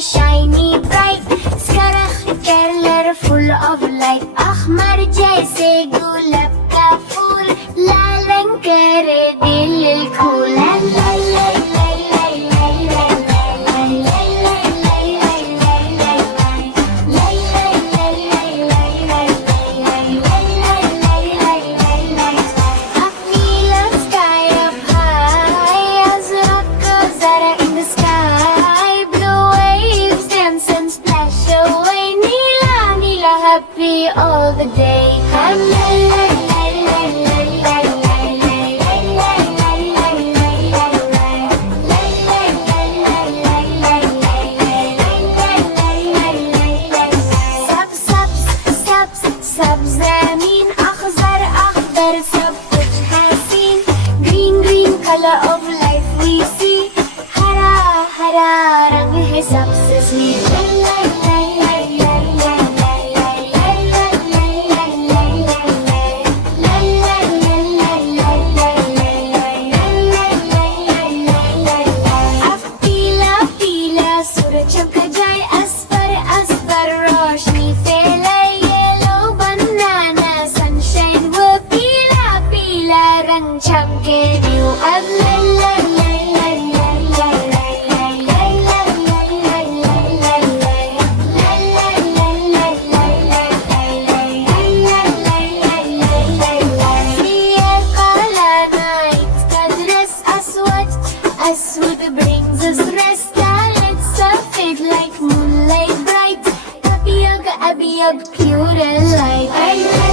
Shiny bright, color full of light. अखमर जैसे गुलाब का फूल, लाल रंग करे दिल खूल. Happy all the day. सब ज़मीन अख़ज़र अख़दर सब कुछ हसीन. Green green color of life we see. हरा हरा रंग है सबसे sweet. चमक जाए अस्पर अस्पर रोशनी फैले. येलो बनाना सनशाइन वो पीला पीला रंग चमके न्यू. अब Aswad brings us rest. Like moonlight bright, abiyag pure and light.